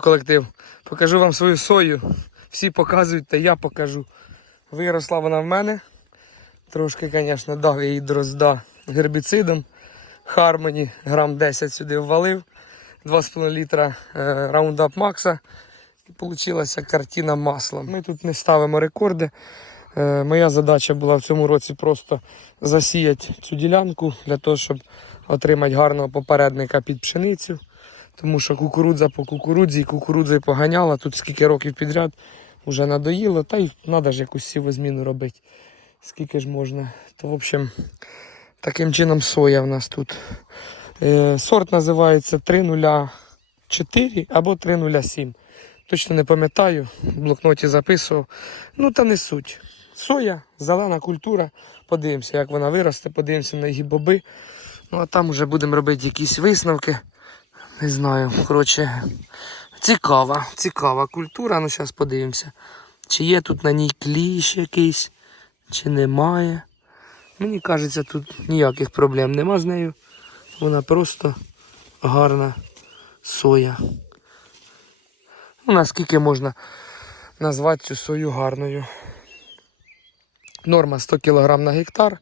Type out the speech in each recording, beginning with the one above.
Колектив, покажу вам свою сою. Всі показують, та я покажу. Виросла вона в мене. Трошки, звісно, дав їй дрозда гербіцидом. Хармоні грам 10 сюди ввалив. 2,5 літра раундап Макса. І вийшла картина маслом. Ми тут не ставимо рекорди. Е, Моя задача була в цьому році просто засіяти цю ділянку для того, щоб отримати гарного попередника під пшеницю. Тому що кукурудза по кукурудзі, і кукурудзою поганяла, тут скільки років підряд вже надоїло, та й треба ж якусь сівозміну робити. Скільки ж можна. То, в общем, таким чином соя в нас тут. Е, сорт називається 304 або 307. Точно не пам'ятаю, в блокноті записував. Ну та не суть. Соя, зелена культура. Подивимося, як вона виросте, подивимося на її боби. Ну а там вже будемо робити якісь висновки. Не знаю. Коротше, цікава, цікава культура. Ну, зараз подивимося. Чи є тут на ній кліщ якийсь, чи немає. Мені кажеться, тут ніяких проблем нема з нею. Вона просто гарна соя. Ну, наскільки можна назвати цю сою гарною. Норма 100 кг на гектар.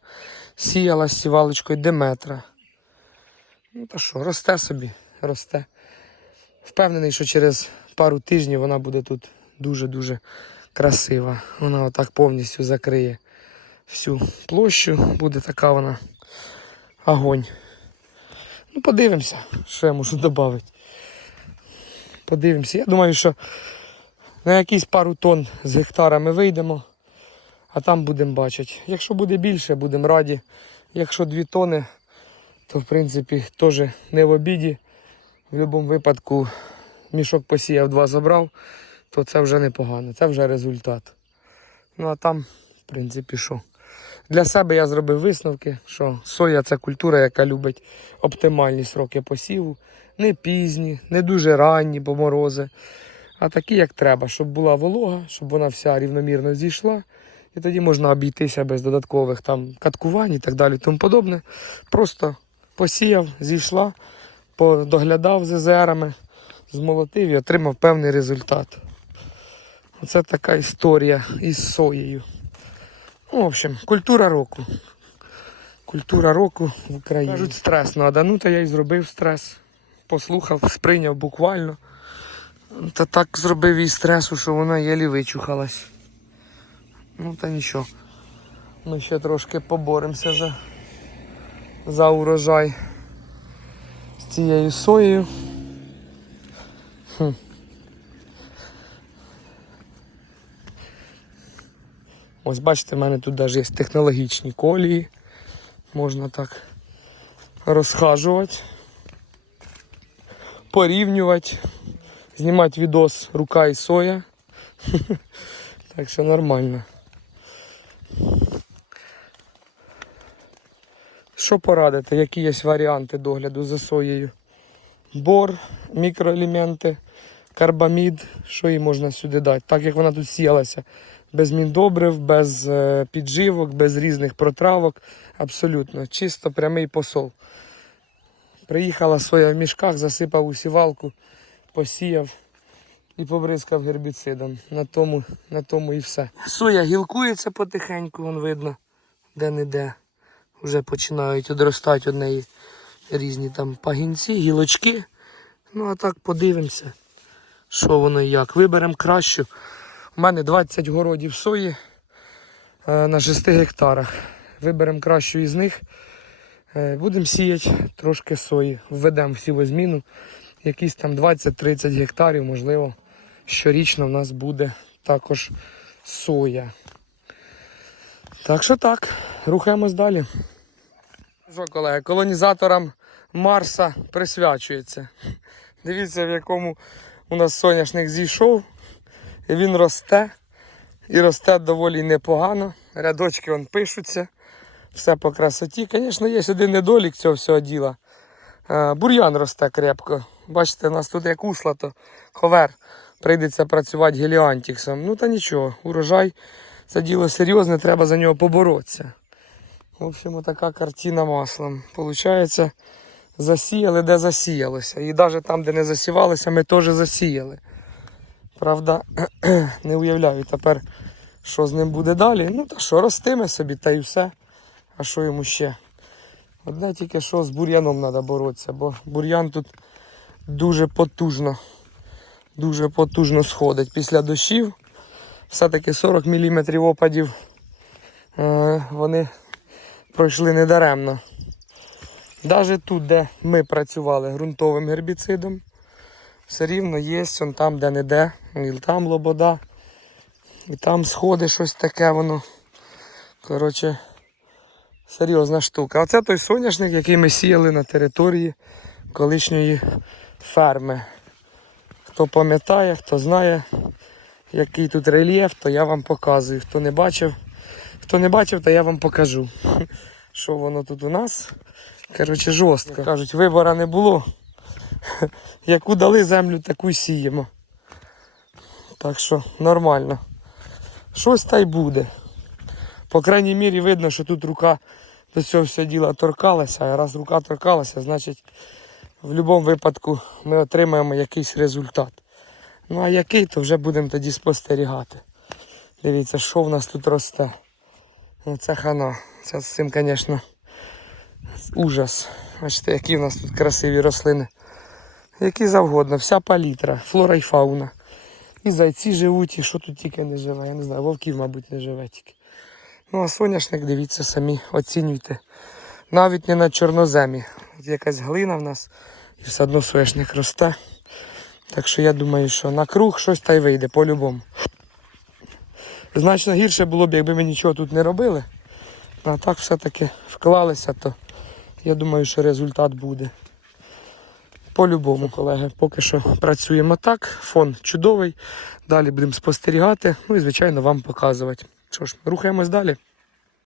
Сіяла сівалочкою Деметра. Ну та що, росте собі, росте. Впевнений, що через пару тижнів вона буде тут дуже-дуже красива. Вона отак повністю закриє всю площу. Буде така вона огонь. Ну, подивимося, що я можу додати. Подивимося. Я думаю, що на якісь пару тонн з гектара ми вийдемо, а там будемо бачити. Якщо буде більше, будемо раді. Якщо 2 тонни, то в принципі теж не в обіді. В будь-якому випадку мішок посіяв, два забрав, то це вже непогано, це вже результат. Ну а там, в принципі, що. Для себе я зробив висновки, що соя це культура, яка любить оптимальні сроки посіву. Не пізні, не дуже ранні, бо морози, а такі, як треба, щоб була волога, щоб вона вся рівномірно зійшла. І тоді можна обійтися без додаткових там каткувань і так далі. Тому подобне. Просто посіяв, зійшла, доглядав з езерами, змолотив і отримав певний результат. Оце така історія із соєю. Ну, в общем, культура року. Культура року в Україні. Кажуть, стрес треба. Ну, та я й зробив стрес. Послухав, сприйняв буквально. Та так зробив їй стресу, що вона єлі вичухалась. Ну та нічого. Ми ще трошки поборемося за, за урожай цією соєю. Хм. Ось бачите, в мене тут навіть є технологічні колії. Можна так розхажувати, порівнювати, знімати відос рука і соя. Так що нормально. Що порадити? Які є варіанти догляду за соєю? Бор, мікроелементи, карбамід, що їй можна сюди дати, так як вона тут сіялася без міндобрив, без е, підживок, без різних протравок. Абсолютно, чисто прямий посол. Приїхала соя в мішках, засипав у сівалку, посіяв і побризкав гербіцидом. На тому, на тому і все. Соя гілкується потихеньку, вон видно, де-не-де. Вже починають одростати од неї різні там пагінці, гілочки. Ну а так подивимося, що воно і як. Виберемо кращу. У мене 20 городів сої е, на 6 гектарах. Виберемо кращу із них. Е, Будемо сіяти трошки сої. Введемо в сівозміну. Якісь там 20-30 гектарів, можливо, щорічно в нас буде також соя. Так що так, рухаємось далі. Що, колеги, колонізаторам Марса присвячується. Дивіться, в якому у нас соняшник зійшов. І він росте. І росте доволі непогано. Рядочки вон пишуться. Все по красоті. Звісно, є один недолік цього всього діла. Е, Бур'ян росте крепко. Бачите, у нас тут як услато, ховер. Прийдеться працювати геліантіксом. Ну та нічого, урожай це діло серйозне, треба за нього поборотися. В общем, така картина маслом. Получається засіяли, де засіялося. І навіть там, де не засівалося, ми теж засіяли. Правда, не уявляю тепер, що з ним буде далі. Ну та що, ростиме собі, та й все. А що йому ще? Одне тільки що з бур'яном треба боротися, бо бур'ян тут дуже потужно, дуже потужно сходить. Після дощів все-таки 40 мм опадів е, вони пройшли недаремно. Навіть тут, де ми працювали ґрунтовим гербіцидом, все рівно є он там, де не де, і там лобода, і там сходи щось таке воно. Коротше, серйозна штука. А це той соняшник, який ми сіяли на території колишньої ферми. Хто пам'ятає, хто знає, який тут рельєф, то я вам показую. Хто не бачив, хто не бачив, то я вам покажу. Що воно тут у нас. Коротше, жорстко. Кажуть, вибора не було. Яку дали землю, таку й сіємо. Так що нормально. Щось та й буде. По крайній мірі видно, що тут рука до цього всього діла торкалася, а раз рука торкалася, значить в будь-якому випадку ми отримаємо якийсь результат. Ну а який, то вже будемо тоді спостерігати. Дивіться, що в нас тут росте. Ну, Це хана. Це з цим, звісно, ужас. Бачите, які в нас тут красиві рослини. Які завгодно, вся палітра, флора і фауна. І зайці живуть, і що тут тільки не живе. Я не знаю, вовків, мабуть, не живе тільки. Ну а соняшник, дивіться самі, оцінюйте. Навіть не на чорноземі. От якась глина в нас, і все одно соняшник росте. Так що я думаю, що на круг щось та й вийде по-любому. Значно гірше було б, якби ми нічого тут не робили. А так все-таки вклалися, то я думаю, що результат буде. По-любому, колеги, поки що працюємо так. Фон чудовий. Далі будемо спостерігати. Ну і, звичайно, вам показувати. Що ж, рухаємось далі.